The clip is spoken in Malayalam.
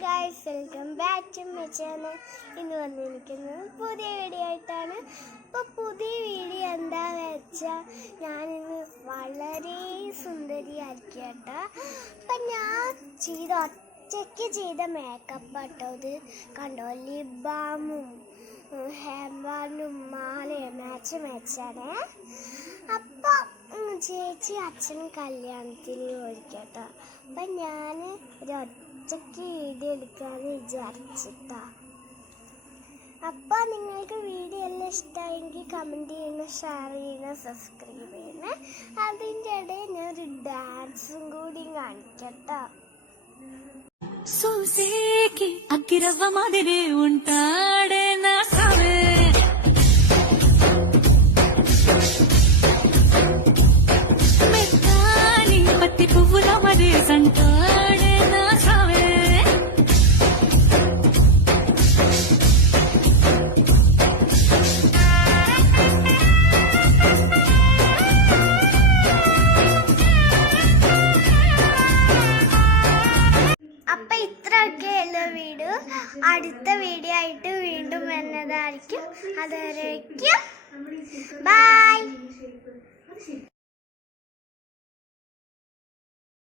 Guys welcome back to my channel ഇന്ന് വന്നിരിക്കുന്നത് പുതിയ വീഡിയോ ആയിട്ടാണ്. അപ്പോൾ പുതിയ വീഡിയോ എന്താ വെച്ചാൽ ഞാനിന്ന് വളരെ സുന്ദരിയാക്കി കേട്ടോ അപ്പം ഞാൻ ചെയ്ത ഒറ്റയ്ക്ക് ചെയ്ത മേക്കപ്പ് കേട്ടോ ഇത്. കണ്ടോ ലിപ് ബാമും ഹെയർ മാലയും മാച്ച് മാച്ചാണ് അപ്പം ഉം, ചേച്ചി അച്ഛനും കല്യാണത്തിന് പോയിക്കട്ടോ അപ്പം ഞാൻ ഒരു ഒറ്റയ്ക്ക് വീഡിയോ എടുക്കാമെന്ന് വിചാരിച്ചിട്ടാ അപ്പോൾ നിങ്ങൾക്ക് വീഡിയോ എല്ലാം ഇഷ്ടമായെങ്കിൽ കമൻറ്റ് ചെയ്യണം ഷെയർ ചെയ്യണം സബ്സ്ക്രൈബ് ചെയ്യണം അതിൻ്റെ ഇടയിൽ ഞാൻ ഒരു ഡാൻസും കൂടി കാണിക്കട്ടോ సూసేకి అగ్గిరవ్వ మాదిరి ఉంటాడే അപ്പം ഇത്രയൊക്കെയുള്ള വീഡിയോ. അടുത്ത വീഡിയോ ആയിട്ട് വീണ്ടും വരുന്നതായിരിക്കും അതുവരേക്കും ബൈ